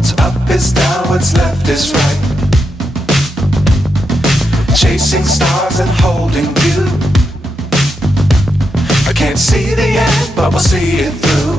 What's up is down, what's left is right. Chasing stars and holding you. I can't see the end, but we'll see it through.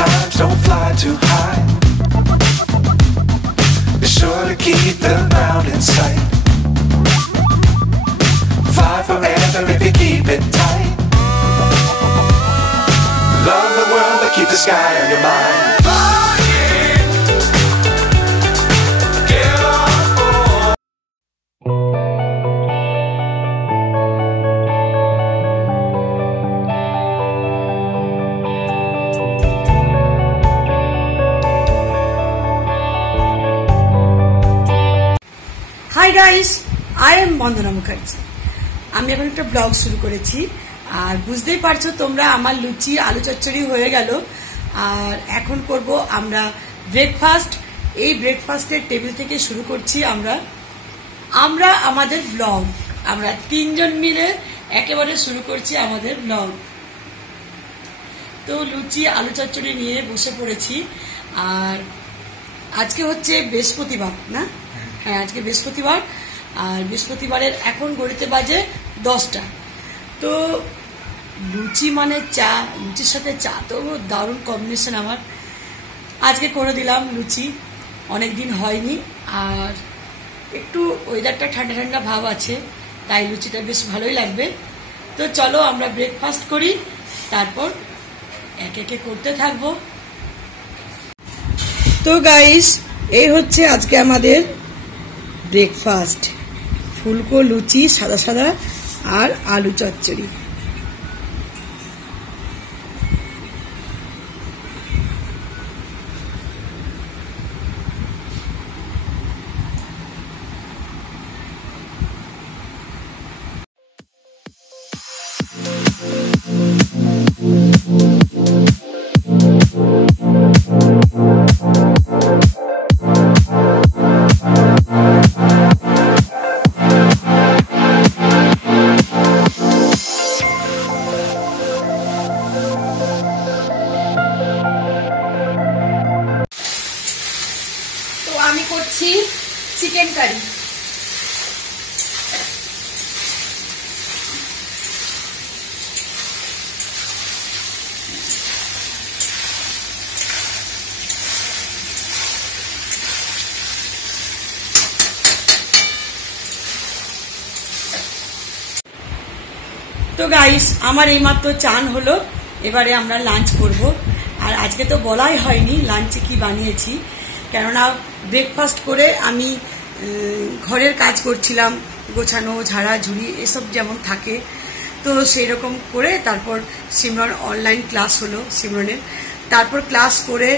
Times don't fly too high. Be sure to keep the ground in sight. Fly forever if you keep it tight. Love the world but keep the sky on your mind. Hi guys, I am Bandana Mukherjee. আমি এখন একটা blog শুরু করেছি, আর বুঝতেই পারছো তোমরা আমার লুচি আলু চচ্চড়ি হয়ে গেল। আর এখন করব আমরা ব্রেকফাস্ট। এই ব্রেকফাস্টের টেবিল থেকে শুরু করছি আমরা আমাদের ব্লগ। আমরা তিনজন মিলে একেবারে শুরু করছি আমাদের ব্লগ। তো লুচি আলু চচ্চড়ি নিয়ে বসে পড়েছি। আর আজকে হচ্ছে বৃহস্পতিবার, না? হ্যাঁ, আজকে বৃহস্পতিবার। আর বৃহস্পতিবারের এখন ঘড়িতে বাজে 10টা। তো লুচি মানে চা, লুচির সাথে চা তো দারুণ কম্বিনেশন আমার। আজকে করে দিলাম লুচি, অনেকদিন হয়নি। আর একটু ওয়েদারটা ঠান্ডা ঠান্ডা ভাব আছে, তাই লুচিটা বেশ ভালোই লাগবে। তো চলো আমরা ব্রেকফাস্ট করি, তারপর একে একে করতে থাকবো। তো গাইস, এই হচ্ছে আজকে আমাদের ব্রেকফাস্ট। ফুলকো লুচি সাদা সাদা আর আলু চচ্চড়ি। আমি করছি চিকেন কারি। তো গাইস, আমার এইমাত্র চান হলো, এবারে আমরা লাঞ্চ করব। আর আজকে তো বলাই হয়নি লাঞ্চে কি বানিয়েছি, কেননা ব্রেকফাস্ট করে আমি ঘরের কাজ করছিলাম, গোছানো ঝাড়া ঝুড়ি এসব যেমন থাকে। তো সেই রকম করে তারপর সিমরন অনলাইন ক্লাস হলো সিমরনের। তারপর ক্লাস করে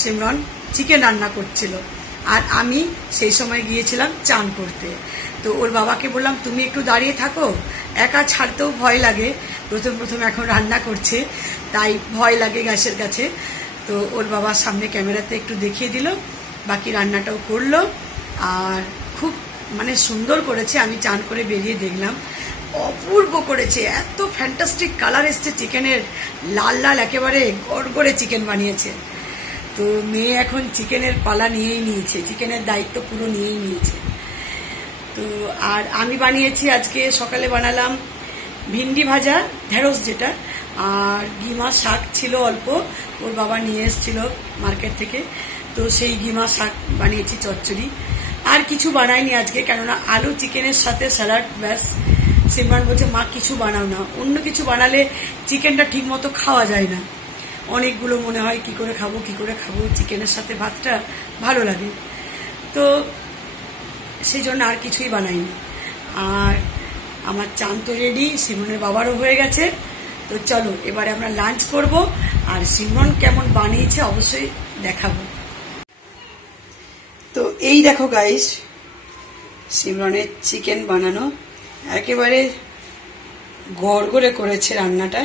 সিমরন চিকেন রান্না করছিল, আর আমি সেই সময় গিয়েছিলাম চান করতে। তো ওর বাবাকে বললাম তুমি একটু দাঁড়িয়ে থাকো, একা ছাড়তেও ভয় লাগে। প্রথম প্রথম এখন রান্না করছে, তাই ভয় লাগে গ্যাসের কাছে। তো ওর বাবার সামনে ক্যামেরাতে একটু দেখিয়ে দিল, বাকি রান্নাটাও করলো। আর খুব মানে সুন্দর করেছে। আমি চান করে বেরিয়ে দেখলাম, অপূর্ব করেছে, এত ফ্যান্টাস্টিক কালার এসছে চিকেনের, লাল লাল একেবারে গড়গড়ে চিকেন বানিয়েছে। তো মেয়ে এখন চিকেনের পালা নিয়েই নিয়েছে, চিকেনের দায়িত্ব পুরো নিয়েই নিয়েছে। তো আর আমি বানিয়েছি আজকে সকালে বানালাম ভিন্ডি ভাজা, ঢেঁড়স যেটা, আর গিমা শাক ছিল অল্প, ওর বাবা নিয়ে এসেছিল মার্কেট থেকে। তো সেই গিমা শাক বানিয়েছি, চচ্চড়ি। আর কিছু বানাইনি আজকে, কেননা আলু চিকেনের সাথে স্যালাড ব্যাস। সিমরান বলছে মা কিছু বানাও না, অন্য কিছু বানালে চিকেনটা ঠিক মতো খাওয়া যায় না। অনেকগুলো মনে হয় কি করে খাবো, চিকেনের সাথে ভাতটা ভালো লাগে। তো সেই জন্য আর কিছুই বানাইনি। আর আমার চান তো রেডি, সিমরনের বাবারও হয়ে গেছে। তো চলো এবারে আমরা লাঞ্চ করব, আর সিমরন কেমন বানিয়েছে অবশ্যই দেখাবো। তো এই দেখো গাইস, সিমরনের চিকেন বানানো একেবারে গড়গড়ে করেছে রান্নাটা।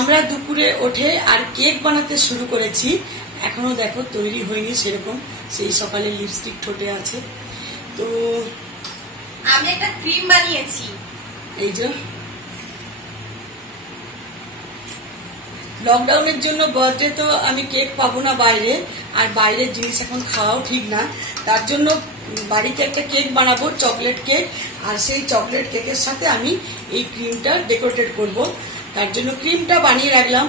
আমরা দুপুরে উঠে আর কেক বানাতে শুরু করেছি, এখনো দেখো তৈরি হয়নি সেরকম, সেই সকালে লিপস্টিক ঠোঁটে আছে। তো আমি একটা ক্রিম বানিয়েছি, এই যে লকডাউনের জন্য বার্থডে তো আমি কেক পাবো না বাইরে, আর বাইরের জিনিস এখন খাওয়াও ঠিক না, তার জন্য বাড়িতে একটা কেক বানাবো, চকলেট কেক, আর সেই চকলেট কেকের সাথে আমি এই ক্রিমটা ডেকোরেট করব। তার জন্য ক্রিমটা বানিয়ে রাখলাম,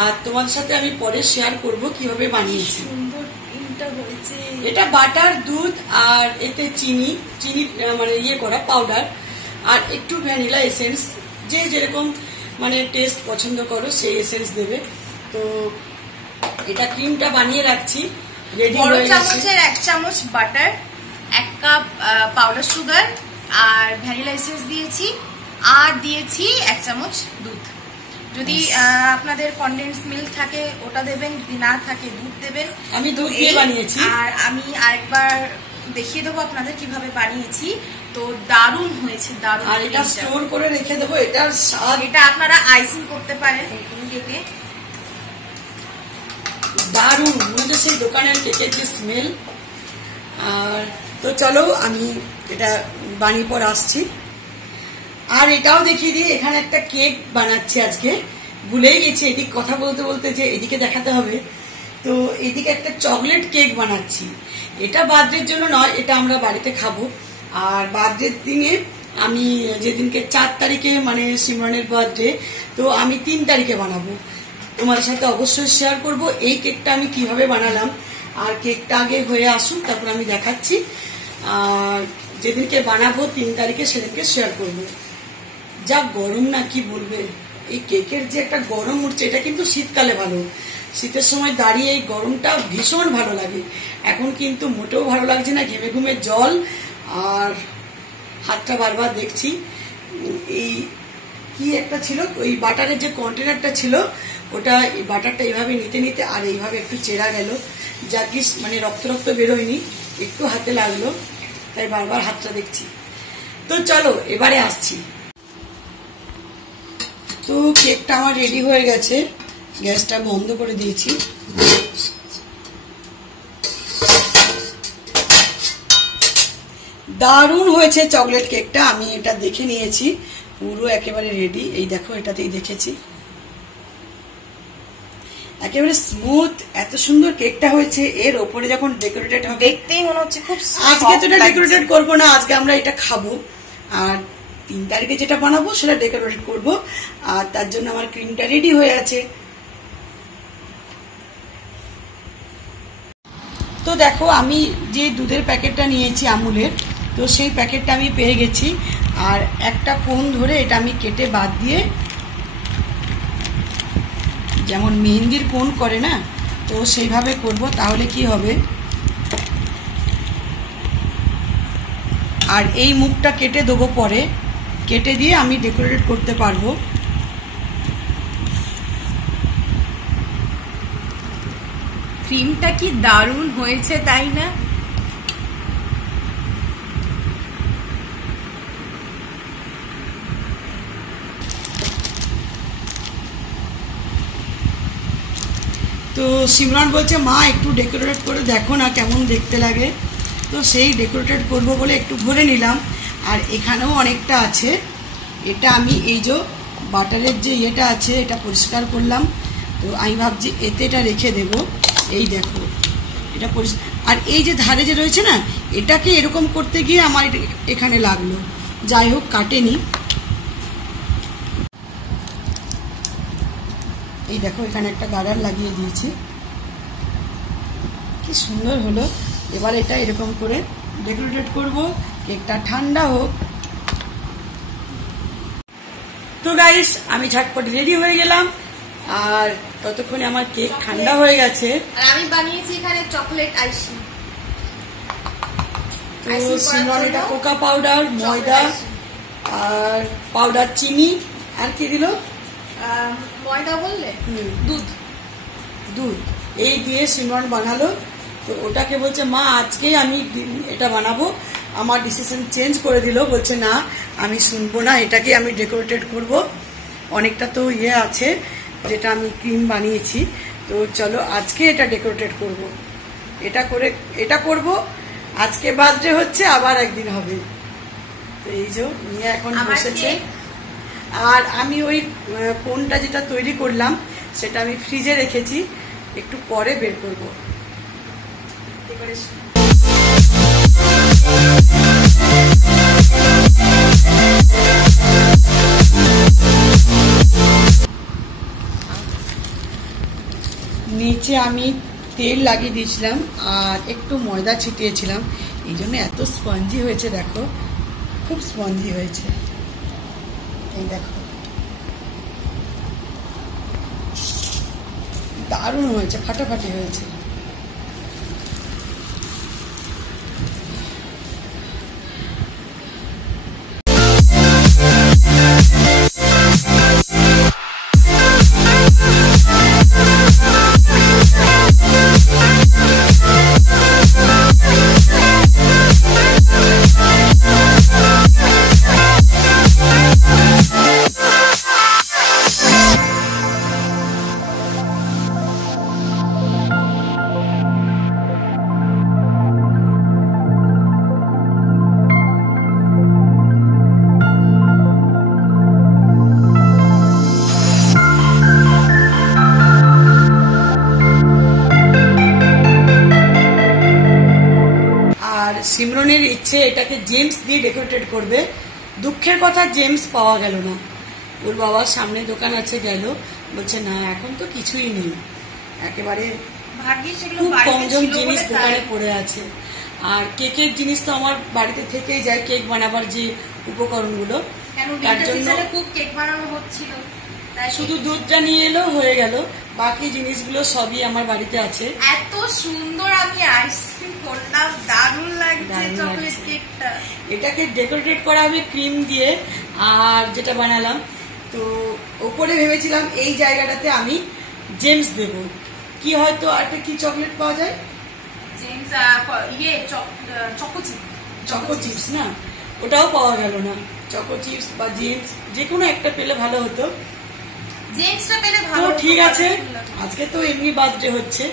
আর তোমাদের সাথে আমি পরে শেয়ার করব কিভাবে বানিয়েছি। সুন্দর ক্রিমটা হয়েছে। এটা বাটার, দুধ, আর এতে চিনি মানে ইয়ে করা পাউডার, আর একটু ভ্যানিলা এসেন্স, যে যেরকম মানে টেস্ট পছন্দ করো সেই এসেন্স দেবে। তো এটা ক্রিমটা বানিয়ে রাখছি, রেডি হয়ে গেছে। চামচের 1 চামচ বাটার, 1 কাপ পাউডার সুগার আর ভ্যানিলা এসেন্স দিয়েছি, আর দিয়েছি 1 চামচ দুধ। যদি আপনাদের কনডেন্স মিল্ক থাকে ওটা দেবেন, যদি না থাকে দুধ দেবেন। আমি দুধ দিয়ে বানিয়েছি, আর আমি আরেকবার দেখিয়ে দেবো আপনাদের কিভাবে বানিয়েছি। তো দারুণ হয়েছে, দারুণ। আর এটা স্টোর করে রেখে দেবো, এটার স্বাদ, এটা আপনারা আইসিং করতে পারেন কেকে, দারুণ মনে সেই দোকানের কেকের যে স্মেল। আর তো চলো আমি এটা বানিয়ে পর আসছি। আর এটাও দেখিয়ে দিই, এখানে একটা কেক বানাচ্ছি আজকে, ভুলেই গেছি এদিক কথা বলতে বলতে যে এদিকে দেখাতে হবে। তো এদিকে একটা চকলেট কেক বানাচ্ছি, এটা বার্থডের জন্য নয়, এটা আমরা বাড়িতে খাবো। আর বার্থডের দিনে আমি যেদিনকে 4 তারিখে মানে সিমরনের বার্থডে, তো আমি 3 তারিখে বানাবো, তোমাদের সাথে অবশ্যই শেয়ার করব এই কেকটা আমি কিভাবে বানালাম। আর কেকটা আগে হয়ে আসুক, তারপর আমি দেখাচ্ছি। আর যেদিনকে বানাবো 3 তারিখে সেদিনকে শেয়ার করবো। যা গরম না কি বলবে, এই কেকের যে একটা গরম উঠছে, এটা কিন্তু শীতকালে ভালো, শীতের সময় দাঁড়িয়ে এই গরমটা ভীষণ ভালো লাগে। এখন কিন্তু মোটেও ভালো লাগছে না, ঘেমে ঘুমে জল, আর হাতটা বারবার দেখছি। এই কি একটা ছিল, ওই বাটারের যে কন্টেনারটা ছিল, ওটা এই বাটারটা এইভাবে নিতে নিতে আর এইভাবে একটু চেরা গেল, যা কি মানে রক্ত রক্ত বেরোয়নি, একটু হাতে লাগলো, তাই বারবার হাতটা দেখছি। তো চলো এবারে আসছি। তো কেকটা আমার রেডি হয়ে গেছে, গ্যাসটা বন্ধ করে দিয়েছি। দারুণ হয়েছে চকলেট কেকটা, আমি এটা দেখে নিয়েছি, পুরো একেবারে রেডি। এই দেখো, এটাতেই দেখেছি, একেবারে স্মুথ, এত সুন্দর কেকটা হয়েছে। এর ওপরে যখন ডেকোরেটেড হবে, দেখতেই মনে হচ্ছে খুব। আজকে তো এটা ডেকোরেটেড করবো না, আজকে আমরা এটা খাবো, আর 3 তারিখে যেটা বানাবো সেটা ডেকোরেট করবো। আর তার জন্য আমার ক্রিমটা রেডি হয়ে আছে। তো দেখো, আমি যে দুধের প্যাকেটটা নিয়েছি আমুলের, তো সেই প্যাকেটটা আমি পেয়ে গেছি। আর একটা কোণ ধরে এটা আমি কেটে বাদ দিয়ে, যেমন মেহেন্দির কোণ করে না, তো সেইভাবে করব, তাহলে কি হবে। আর এই মুখটা কেটে দেবো, পরে কেটে দিয়ে আমি ডেকোরেট করতে পারবো। ক্রিমটা কি দারুণ হয়েছে, তাই না? তো সিমরান বলছে, মা একটু ডেকোরেট করে দেখো না কেমন দেখতে লাগে। তো সেই ডেকোরেটেড করবো বলে একটু ভরে নিলাম। আর এখানেও অনেকটা আছে, এটা আমি এই যে বাটারের যে ইয়েটা আছে, এটা পরিষ্কার করলাম। তো আমি ভাবছি এতে এটা রেখে দেব। এই দেখো, এটা পরিষ্কার। আর এই যে ধারে যে রয়েছে না, এটাকে এরকম করতে গিয়ে আমার এখানে লাগলো, যাই হোক কাটেনি। এই দেখো, এখানে একটা গার্ডার লাগিয়ে দিয়েছি। কি সুন্দর হলো। এবার এটা এরকম করে ডেকোরেট করব, কেকটা ঠান্ডা হোক। তো গাইস আমি ঝটপট রেডি হয়ে গেলাম, আর ততক্ষণে আমার কেক ঠান্ডা হয়ে গেছে। আর আমি বানিয়েছি এখানে চকলেট আইসিং। তো সিমরন এটা কোকা পাউডার, ময়দা আর পাউডার চিনি আর কি দিল, ময়দা বললে, দুধ এই দিয়ে সিমরন বানালো। তো ওটাকে বলছে মা আজকেই আমি এটা বানাবো, আমার ডিসিশন চেঞ্জ করে দিল, বলছে না আমি শুনবো না, এটাকে আমি ডেকোরেটেড করব। অনেকটা তো ইয়ে আছে যেটা আমি ক্রিম বানিয়েছি, তো চলো আজকে এটা ডেকোরেটেড করব। এটা করব আজকে বার্থডে হচ্ছে, আবার একদিন হবে। তো এই যে নিয়ে এখন বসেছে। আর আমি ওই কোনটা যেটা তৈরি করলাম সেটা আমি ফ্রিজে রেখেছি, একটু পরে বের করব। নিচে আমি তেল লাগিয়ে দিয়েছিলাম আর একটু ময়দা ছিটিয়েছিলাম, এই জন্য এত স্পঞ্জি হয়েছে, দেখো খুব স্পঞ্জি হয়েছে। এই দেখো দারুণ হয়েছে, ফাটাফাটি হয়েছে। সিমরনের ইচ্ছে এটাকে জেমস দিয়ে ডেকোরেটেড করবে। দুঃখের কথা জেমস পাওয়া গেল না, ওর বাবার সামনে দোকান আছে, গেল, বলছে না এখন তো কিছুই নেই, একেবারে খুব কম জিনিস দোকানে পড়ে আছে। আর কেকের জিনিস তো আমার বাড়িতে থেকেই যায়, কেক বানাবার যে উপকরণগুলো, তার জন্য খুব কেক বানানো হচ্ছিল, শুধু দুধটা নিয়ে এলো হয়ে গেল, বাকি জিনিসগুলো সবই আমার বাড়িতে আছে। এত সুন্দর আমি আইসক্রিম করলাম, দারুণ লাগছে চকলেট কেকটা। এটাকে ডেকোরেট করা হবে ক্রিম দিয়ে, আর যেটা বানালাম তো ওপরে ভেবেছিলাম এই জায়গাটাতে আমি জেমস দেব, কি হয়তো একটা কি চকলেট পাওয়া যায়, জেমস চকো চিপস না, ওটাও পাওয়া গেল না। চকো চিপস বা জেমস যে কোনো একটা পেলে ভালো হতো। তো ঠিক আছে, আজকে তো এমনি বার্থডে হচ্ছে,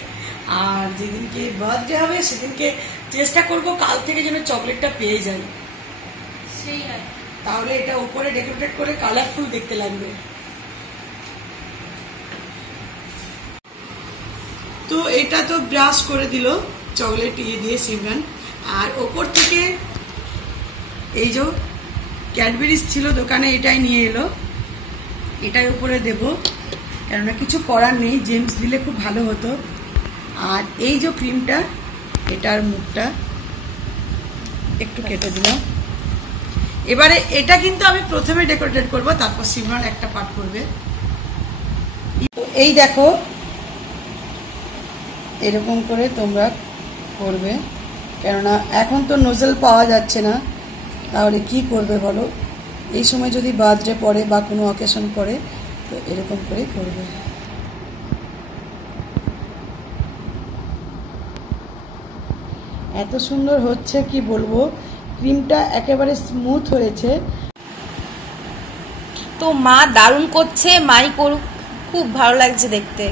আর যেদিনকে বার্থডে হবে সেদিনকে চেষ্টা করব কাল থেকে যেন চকলেটটা পেয়ে যাই, তাহলে এটা উপরে ডেকোরেট করে কালারফুল দেখতে লাগবে। তো এটা তো ব্রাশ করে দিল চকলেট ইয়ে দিয়ে সিমরান, আর ওপর থেকে এই যে ক্যাডবেরিজ ছিল দোকানে, এটাই নিয়ে এলো, এটাই উপরে দেব, কেননা কিছু করার নেই, জেমস দিলে খুব ভালো হতো। আর এই যে ক্রিমটা, এটার মুখটা একটু কেটে দিলাম। এবারে এটা কিন্তু আমি প্রথমে ডেকোরেট করব, তারপর সিমরন একটা পার্ট করবে। এই দেখো এরকম করে তোমরা করবে, কেননা এখন তো নোজেল পাওয়া যাচ্ছে না, তাহলে কি করবে বলো, এই সময় যদি বার্থডে পড়ে বা কোনো অকেশন পড়ে তো এরকম করে করবে। এত সুন্দর হচ্ছে কি বলবো, ক্রিমটা একেবারে স্মুথ হয়েছে। তো মা দারুণ করছে, মাই করুক, খুব ভালো লাগছে দেখতে।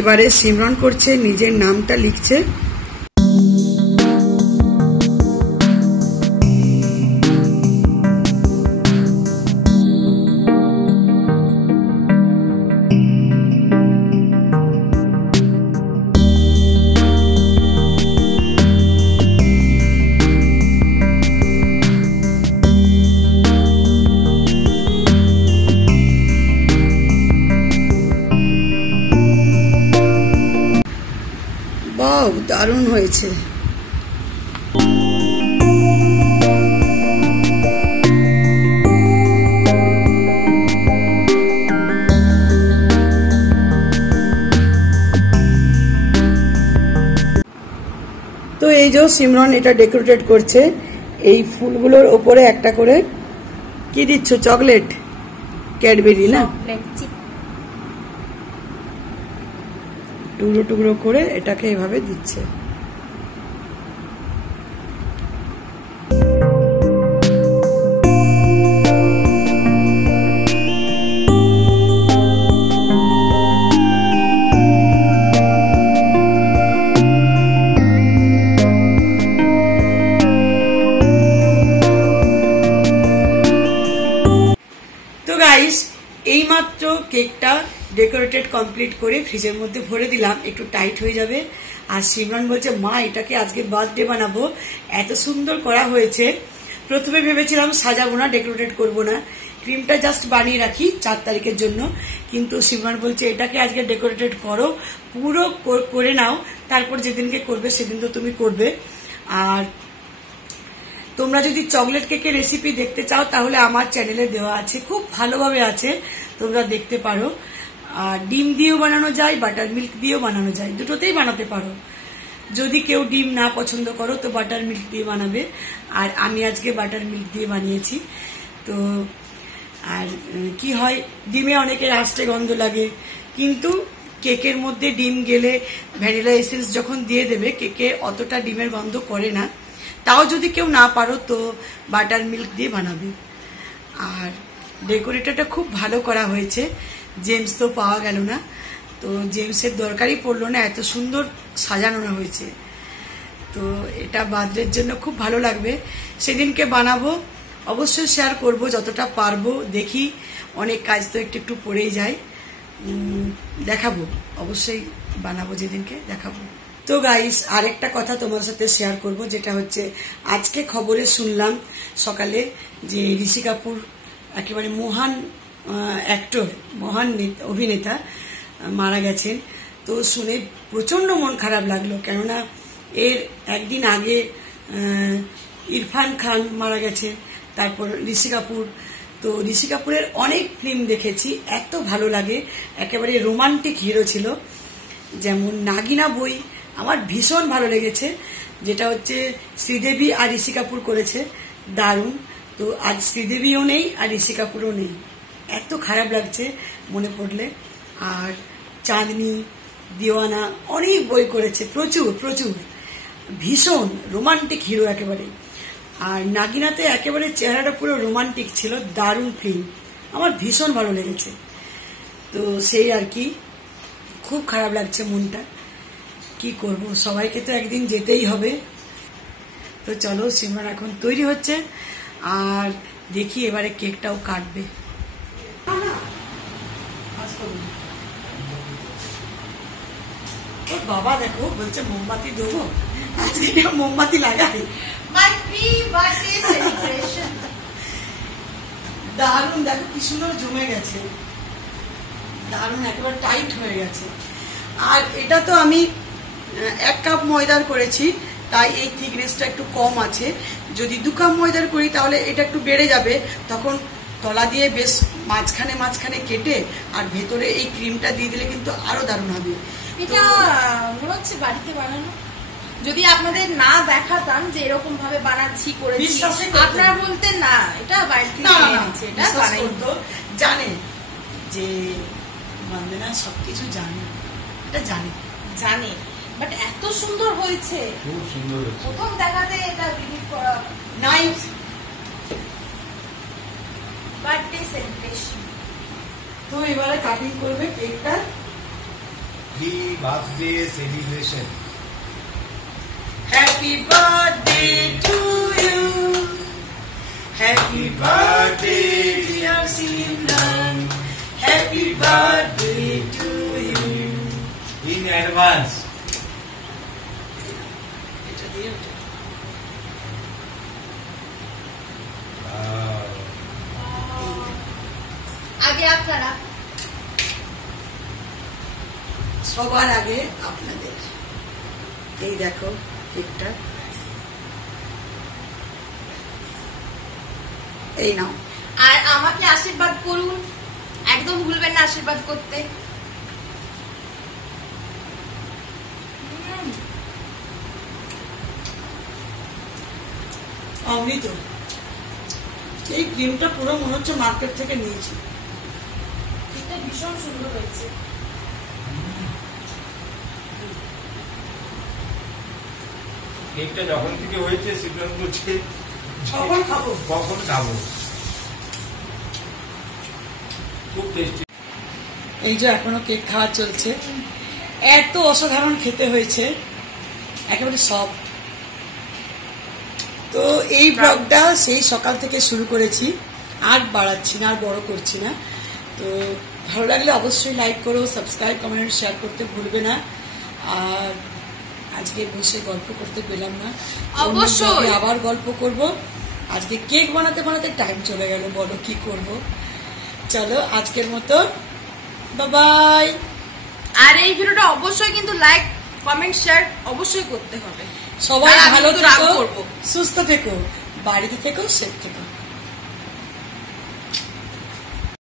এবারে সিমরন করছে, নিজের নামটা লিখছে। বাহ, দারুণ হয়েছে। তো এই যে সিমরন এটা ডেকোরেট করছে, এই ফুলগুলোর ওপরে একটা করে কি দিচ্ছ? চকলেট, ক্যাডবেরি না, টুকরো টুকরো করে এটাকে এভাবে দিচ্ছে। তো গাইস, এইমাত্র কেকটা ডেকোরেটেড কমপ্লিট করে ফ্রিজের মধ্যে ভরে দিলাম, একটু টাইট হয়ে যাবে। আর সিমরন বলছে, মা এটাকে আজকে বার্থডে বানাবো, এত সুন্দর করা হয়েছে। প্রথমে ভেবেছিলাম সাজাবো না, ডেকোরেটেড করবো না, ক্রিমটা জাস্ট বানিয়ে রাখি 4 তারিখের জন্য। কিন্তু সিমরন বলছে এটাকে আজকে ডেকোরেটেড করো, পুরো করে নাও, তারপর যেদিনকে করবে সেদিন তো তুমি করবে। আর তোমরা যদি চকলেট কেকের রেসিপি দেখতে চাও তাহলে আমার চ্যানেলে দেওয়া আছে, খুব ভালোভাবে আছে, তোমরা দেখতে পারো। আর ডিম দিয়েও বানানো যায়, বাটার মিল্ক দিয়েও বানানো যায়, দুটোতেই বানাতে পারো। যদি কেউ ডিম না পছন্দ করো তো বাটার মিল্ক দিয়ে বানাবে, আর আমি আজকে বাটার মিল্ক দিয়ে বানিয়েছি। তো আর কি হয়, ডিমে অনেকের আষ্টে গন্ধ লাগে, কিন্তু কেকের মধ্যে ডিম গেলে ভ্যানিলা এসেন্স যখন দিয়ে দেবে কেকে অতটা ডিমের গন্ধ করে না। তাও যদি কেউ না পারো তো বাটার মিল্ক দিয়ে বানাবে। আর ডেকোরেটরটা খুব ভালো করা হয়েছে, জেমস তো পাওয়া গেল না, তো জেমসের দরকারই পড়লো না, এত সুন্দর সাজানো হয়েছে। তো এটা বার্থডের জন্য খুব ভালো লাগবে, সেদিনকে বানাবো, অবশ্যই শেয়ার করব যতটা পারবো। দেখি, অনেক কাজ তো একটু একটু পড়েই যায়, দেখাবো, অবশ্যই বানাবো, যেদিনকে দেখাবো। তো গাইস, আরেকটা কথা তোমার সাথে শেয়ার করব, যেটা হচ্ছে আজকে খবরে শুনলাম সকালে যে ঋষি কাপুর একেবারে মহান অ্যাক্টর, মহান অভিনেতা মারা গেছেন। তো শুনে প্রচন্ড মন খারাপ লাগলো, কেননা এর একদিন আগে ইরফান খান মারা গেছেন, তারপর ঋষি কাপুর। তো ঋষি কাপুরের অনেক ফিল্ম দেখেছি, এত ভালো লাগে, একেবারে রোমান্টিক হিরো ছিল। যেমন নাগিনা বই আমার ভীষণ ভালো লেগেছে, যেটা হচ্ছে শ্রীদেবী আর ঋষি কাপুর করেছে, দারুণ। তো আজ শ্রীদেবীও নেই আর ঋষি কাপুরও নেই, এত খারাপ লাগছে মনে পড়লে। আর চাঁদনি, দিওয়ানা, অনেক বই করেছে, প্রচুর প্রচুর, ভীষণ রোমান্টিক হিরো একেবারে। আর নাগিনাতে একেবারে চেহারাটা পুরো রোমান্টিক ছিল, দারুণ ফিল্ম, আমার ভীষণ ভালো লেগেছে। তো সেই আর কি, খুব খারাপ লাগছে মনটা, কি করব, সবাইকে তো একদিন যেতেই হবে। তো চলো, সিমরন এখন তৈরি হচ্ছে, আর দেখি এবারে কেকটাও কাটবে। বাবা দেখো বলছে মোমবাতি দেবো, আজকে কেউ মোমবাতি লাগাই। দারুণ, দেখো কি সুন্দর জমে গেছে, দারুণ, একেবারে টাইট হয়ে গেছে। আর এটা তো আমি 1 কাপ ময়দার করেছি, তাই এই থিকনেসটা একটু কম আছে। যদি 2 কাপ ময়দার করি তাহলে এটা একটু বেড়ে যাবে, তখন তলা দিয়ে বেশ মাঝখানে মাঝখানে কেটে আর ভেতরে এই ক্রিমটা দিয়ে দিলে কিন্তু আরো দারুণ হবে। এটা মনে হচ্ছে বাড়িতে বানানো, যদি আপনাদের না দেখাতাম যে এরকম ভাবে বানাচ্ছি করেছি, আপনারা বলতেন না এটা বাড়িতে বানাচ্ছে, এটা বানাইতো। জানে যে বন্দনা সবকিছু জানে, এটা জানে জানে, বাট এত সুন্দর হয়েছে, খুব সুন্দর হয়েছে, প্রথম দেখাতে এটা বিলিভ করা নাইস। Birthday celebration. তো এবারে কাটিং করবে কেকটা, pre-birthday celebration. Happy birthday to you. Happy birthday dear Simran. Happy birthday to you. In advance. এটা দিয়ে ওঠে। আগে আপনারা, সবার আগে আপনাদের এই দেখো কেকটা, এই নাও। আর আমাকে আশীর্বাদ করুন, একদম ভুলবেন না আশীর্বাদ করতে। অমৃত। এই ক্রিমটা পুরো মনে হচ্ছে মার্কেট থেকে নিয়েছি। এটা ভীষণ সুন্দর হয়েছে। কেকটা যখন থেকে হয়েছে সিদ্ধান্ত করছে কখন খাবো? কখন খাবো। খুব টেস্টি। এই যে এখনো কেক খাওয়া চলছে, এত অসাধারণ খেতে হয়েছে, একেবারে সব। তো এই ব্লগটা সেই সকাল থেকে শুরু করেছি, আর বাড়াচ্ছি না, আর বড় করছি না। তো ভালো লাগলে অবশ্যই লাইক করো, সাবস্ক্রাইব, কমেন্ট, শেয়ার করতে ভুলবে না। আর আজকে বসে গল্প করতে পেলাম না, অবশ্যই আবার গল্প করব। আজকে কেক বানাতে বানাতে টাইম চলে গেল, বলো কি করব। চলো আজকের মতো বাই। আর এই ভিডিওটা অবশ্যই কিন্তু লাইক, কমেন্ট, শেয়ার অবশ্যই করতে হবে। সবাই আর আমি ভালো কিন্তু রাগ থেকো, করবো। সুস্থ থেকো, বাড়িতে থেকো, সেফ থেকো।